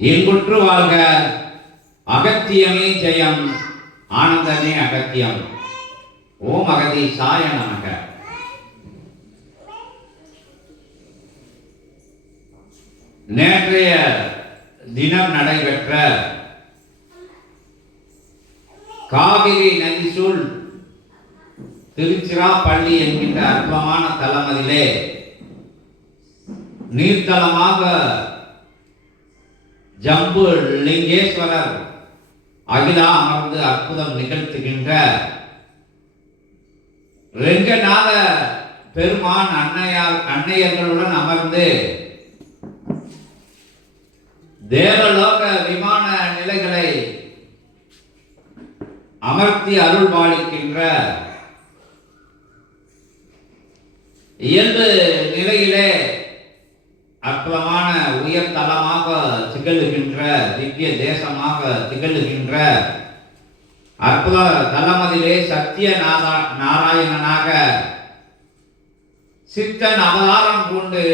இன்புற்று வாழ்க. அகத்தியமே ஜெயம். ஆனந்தமே அகத்தியம். ஓம் அகதீசாய நமக. நேற்றைய தினம் நடைபெற்ற காவிரி நதிசூழ் திருச்சிராப்பள்ளி என்கின்ற அற்புதமான தலமதிலே நீர்த்தலமாக ஜம்பு லிங்கேஸ்வரர் அகிலா அமர்ந்து அற்புதம் நிகழ்த்துகின்ற ரெங்கநாத பெருமான் அன்னையர்களுடன் அமர்ந்து தேவலோக விமான நிலைகளை அமர்த்தி அருள் பாலிக்கின்ற இயல்பு நிலையிலே அற்புதமான உயர் தலமாக திகழுகின்ற திவ்ய தேசமாக திகழுகின்ற அற்புத தலமதிலே சத்திய நாராயணனாக சித்தன் அவதாரம் கொண்டு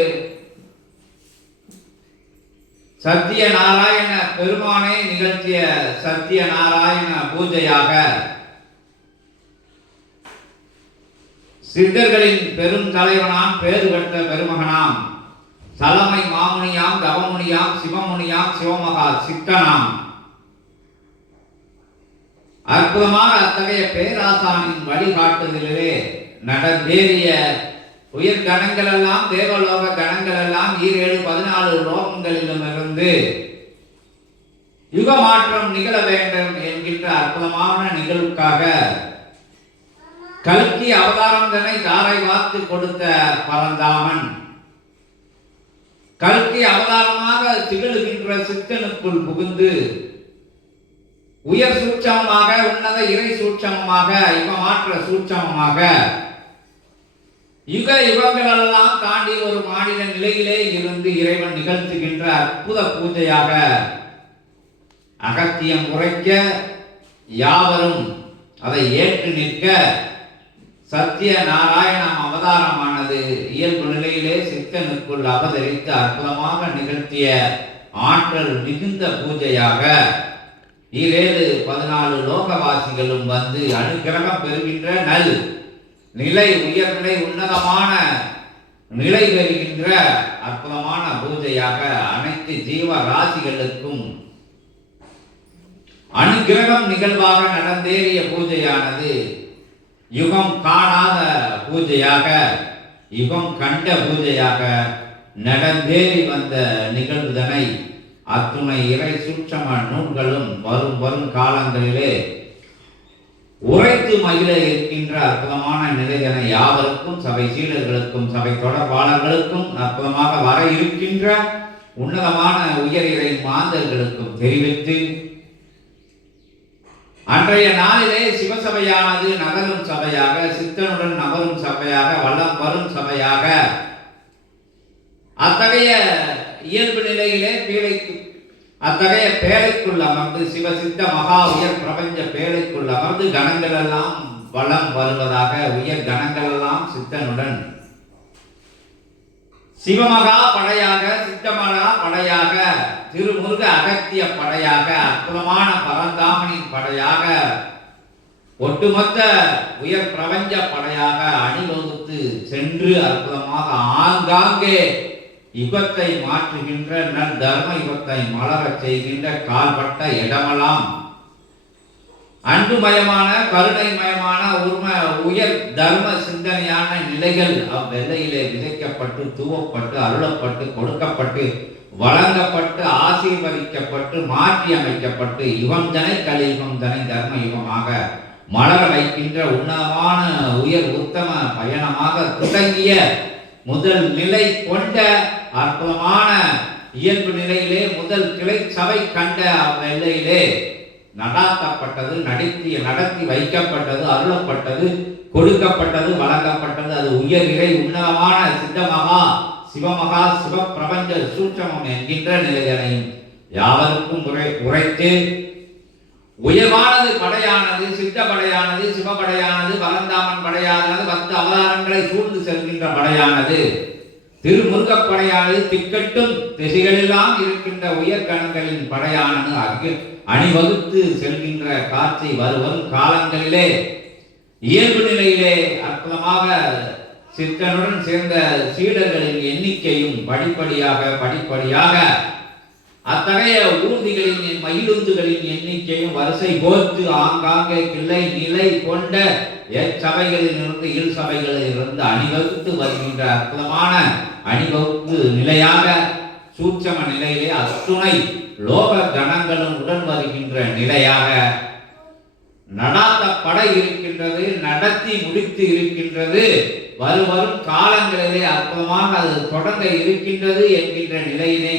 சத்திய நாராயண பெருமானை நிகழ்த்திய சத்திய நாராயண பூஜையாக சித்தர்களின் பெரும் தலைவனாம் பேறு பெற்ற பெருமகனாம் தலைமை மாமுனியாம் தவமுனியாம் சிவமுனியாம் சிவமகா சித்தனாம் அற்புதமாக அத்தகைய பேராசானின் வழிகாட்டுதலிலே நடந்தேறிய உயிர் கணங்கள் எல்லாம் தேவலோக கணங்கள் எல்லாம் 14 லோகங்களிலும் இருந்து யுக மாற்றம் நிகழ வேண்டும் என்கின்ற அற்புதமான நிகழ்வுக்காக கல்கி அவதாரம் தன்னை தாரை வார்த்து கொடுத்த பரந்தாமன் கல்கி அவதாரமாக திகழுகின்ற சித்தனுக்குள் புகுந்து உயர் சூட்சமமாக உன்னத இறை சூட்சமமாக யுக மாற்ற சூட்சமமாக யுக யுகங்களெல்லாம் தாண்டி ஒரு மாநில நிலையிலே இருந்து இறைவன் நிகழ்த்துகின்ற அற்புத பூஜையாக அகத்தியம் உரைக்க யாவரும் அதை ஏற்று நிற்க சத்திய நாராயணம் அவதாரமானது இயல்பு நிலையிலே சித்தனுக்குள் அவதரித்து அற்புதமாக நிகழ்த்திய ஆற்றல் மிகுந்த பூஜையாக 14 லோகவாசிகளும் வந்து அனுகிரகம் பெறுகின்ற நல் நிலை உயர்நிலை உன்னதமான நிலை பெறுகின்ற அற்புதமான பூஜையாக அனைத்து ஜீவ ராசிகளுக்கும் அனுகிரகம் நிகழ்வாக நடந்தேறிய பூஜையானது யுகம் காணாத பூஜையாக யுகம் கண்ட பூஜையாக நடந்தேறி வந்த நிகழ்வுதனை அத்துணை இறை சூட்சம நூல்களும் வரும் காலங்களிலே உரைத்து மகிழ இருக்கின்ற அற்புதமான நிலைதனை யாவருக்கும் சபை சீடர்களுக்கும் சபை தொடர்பாளர்களுக்கும் அற்புதமாக வர இருக்கின்ற உன்னதமான உயர் இறை மாந்தர்களுக்கும் தெரிவித்து அன்றைய நாளிலே சிவசபையானது நகரும் சபையாக சித்தனுடன் நகரும் சபையாக வல்லம் வரும் சபையாக அத்தகைய இயல்பு நிலையிலே அத்தகைய பேழைக்குள் அமர்ந்து சிவசித்த மகா உயர் பிரபஞ்ச பேழைக்குள் அமர்ந்து கணங்கள் எல்லாம் வளம் வருவதாக உயர் கணங்கள் எல்லாம் சித்தனுடன் சிவமகா படையாக சித்தமகா படையாக திருமுருக அகத்திய படையாக அற்புதமான பரந்தாமனின் படையாக ஒட்டுமொத்த உயர் பிரபஞ்ச படையாக அணிவகுத்து சென்று அற்புதமாக ஆங்காங்கே யுகத்தை மாற்றுகின்ற நல் தர்ம யுகத்தை மலரச் செய்கின்ற கால்பட்ட இடமெல்லாம் அன்புமயமான கருணைமயமான உயர் தர்ம சிந்தனையான நிலைகள் அவ்வெல்லையிலே விதைக்கப்பட்டு தூவப்பட்டு அருளப்பட்டு கொடுக்கப்பட்டு வழங்கப்பட்டு ஆசீர்வதிக்கப்பட்டு மாற்றி அமைக்கப்பட்டு யுகம் தனை கலியுகம் தனை தர்ம யுகமாக மலர வைக்கின்ற உன்னதமான உயர் உத்தம பயணமாக தொடங்கிய முதல் நிலை கொண்ட அற்புதமான இயல்பு நிலையிலே முதல் கிளை சபை கண்ட அவ்வெல்லையிலே நடாத்தப்பட்டது நடத்தி வைக்கப்பட்டது அருளப்பட்டது கொடுக்கப்பட்டது வழங்கப்பட்டது அது உயர் இறை உன்னதமான சித்தமகா சிவமகா சிவ பிரபஞ்ச சூட்சமம் என்கின்ற நிலைகளையும் யாவருக்கும் உரைத்து உயர்வானது படையானது சித்த படையானது சிவபடையானது பரந்தாமன் படையானது 10 அவதாரங்களை சூழ்ந்து செல்கின்ற படையானது திருமுருகப்படையானது திக்கட்டும் திசைகளெல்லாம் இருக்கின்ற உயர் கணங்களின் படையானது அணிவகுத்து செல்கின்ற காட்சி வரும் காலங்களிலே இயல்பு நிலையிலே அற்புதமாக சித்தனுடன் சேர்ந்த சீடர்களின் எண்ணிக்கையும் படிப்படியாக அத்தகைய ஊர்திகளின் மகிழுந்துகளின் எண்ணிக்கையும் வரிசை போர்த்து ஆங்காங்கே கிளை நிலை கொண்ட எச்சபைகளில் இருந்து இல் சபைகளில் இருந்து அணிவகுத்து வருகின்ற அற்புதமான அணிவகுப்பு நிலையாக சூட்சம நிலையிலே அத்துணை லோக கணங்களும் உடன் வருகின்ற நிலையாக நடாத்தப்பட இருக்கின்றது, நடத்தி முடித்து இருக்கின்றது. வரும் காலங்களிலே அற்புதமாக அது தொடங்க இருக்கின்றது என்கின்ற நிலையினை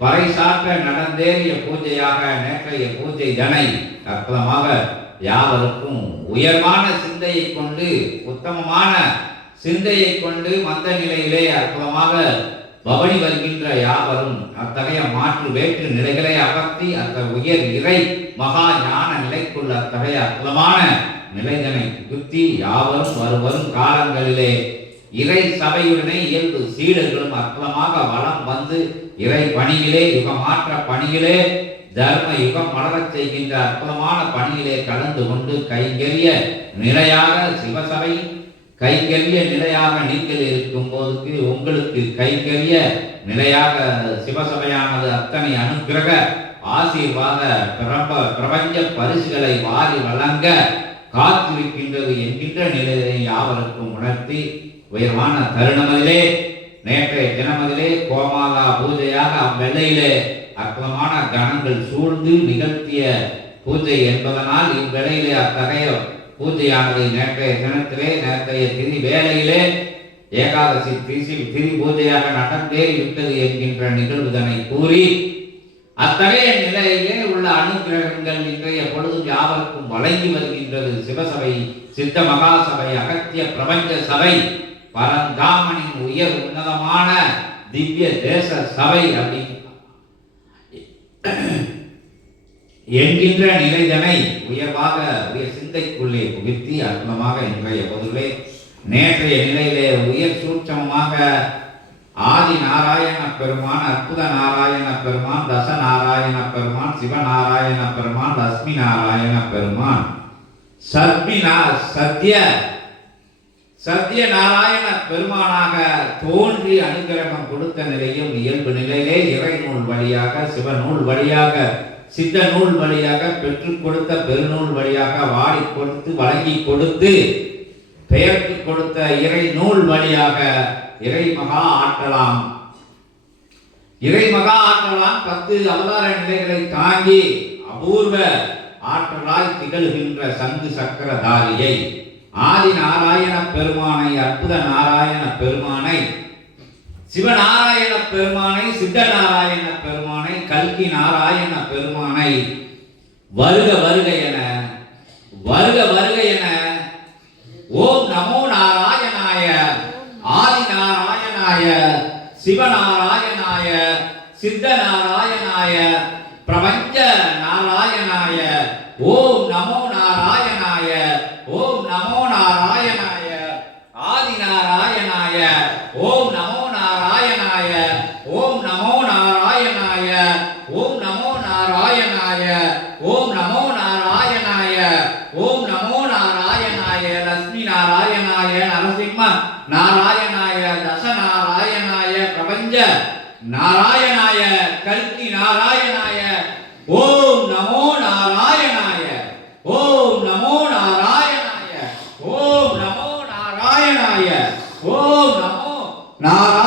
பறைசாற்ற நடந்தேறிய பூஜையாக நேற்றைய பூஜை தனை அற்புதமாக யாவருக்கும் உயர்வான சிந்தையை கொண்டு உத்தமமான சிந்தையை கொண்டு மந்த நிலையிலே அற்புதமாக பவனி வருகின்ற யாவரும் அத்தகைய மாற்று வேற்று நிலைகளை அகற்றி அந்த உயர் இறை மகா ஞான நிலைக்குள்ள அத்தகைய அற்புதமான நிலைதனை புகுத்தி யாவரும் வரும் காலங்களிலே இறை சபையுடனே இயல்பு சீடர்களும் அற்புதமாக வளம் வந்து இறை பணியிலே யுகமாற்ற பணியிலே தர்ம யுகம் மலரச் செய்கின்ற அற்புதமான பணியிலே கலந்து கொண்டு கைங்கரிய நிலையாக சிவசபை கைங்கரிய நிலையாக நீங்கள் இருக்கும் போதுக்கு உங்களுக்கு கைங்கரிய நிலையாக சிவசபையானது அத்தனை அனுக்கிரக ஆசீர்வாத பிரபஞ்ச பரிசுகளை வாரி வழங்க காத்திருக்கின்றது என்கின்ற நிலையை யாவருக்கும் உணர்த்தி உயர்வான தருணமதிலே நேற்றைய தினமதிலே கோமாதா பூஜையாக அவ்வெல்லையிலே அற்புதமான கணங்கள் சூழ்ந்து நிகழ்த்திய பூஜை என்பதனால் இவ்வேளையிலே அத்தகைய பூஜையானது நேற்றைய தினத்திலே நேற்றைய திரி வேளையிலே ஏகாதசி திரி பூஜையாக நடந்தேறி விட்டது என்கின்ற நிகழ்வுதனை கூறி அத்தகைய நிலையிலே உள்ள அனுகிரகங்கள் இன்றைய பொழுதும் யாவருக்கும் வழங்கி வருகின்றது. சிவசபை, சித்த மகாசபை, அகத்திய பிரபஞ்ச சபை, பரந்தாமனின் உயர் உன்னதமான திவ்ய தேச சபை அப்படி என்கின்ற நிலைதனை உயர்வாக உயர் சிந்தைக்குள்ளே புகுத்தி அற்புதமாக இன்றைய பொதுவே நேற்றைய நிலையிலே உயர் சூட்சமமாக ஆதி நாராயண பெருமான், அற்புத நாராயண பெருமான், தச நாராயண பெருமான், சிவநாராயண பெருமான், லட்சுமி நாராயண பெருமான், சத்திய நாராயண பெருமானாக தோன்றி அனுகிரகம் கொடுத்த நிலையும் இயல்பு நிலையிலே இறை நூல் வழியாக சிவநூல் வழியாக சித்த நூல் வழியாக பெற்றுக் கொடுத்த பெருநூல் வழியாக வாடி கொடுத்து வழங்கி கொடுத்து பெயர்த்து கொடுத்த இறை நூல் வழியாக இறை மகா ஆற்றலாம் 10 அவதார நிலைகளை தாங்கி அபூர்வ ஆற்றலாய் திகழ்கின்ற சங்கு சக்கரதாரியை ஆதி நாராயண பெருமானை, அற்புத நாராயண பெருமானை, சிவநாராயண பெருமானை, சித்த நாராயண பெருமானை, கல்கி நாராயண பெருமானை வருக வருக என ஓம் நமோ நாராயணாய, ஆதி நாராயணாய, சிவநாராயணாய, சித்த நாராயணாய, பிரபஞ்ச நாராயணாய, ஓம் நமோ நாராயணாய, ஓம் நமோ நாராயணாய, ஆதி நாராயணாய, ஓம் நமோ நாராயணாய, ஓம் நமோ நாராயணாய, ஓம் நமோ நாராயணாய, ஓம் நமோ நாராயணாய, ஓம் நமோ நாராயணாய, லட்சுமி நாராயணாய, நரசிம்ம நாராயணாய, தச நாராயணாய, பிரபஞ்ச நாராயணாய, கல்கி நாராயணாய, ஓம் நமோ நாராயணாய, ஓம் நமோ நாராயணாய, ஓம் நமோ நாராயணாய, ஓம் நமோ நாராயணாய.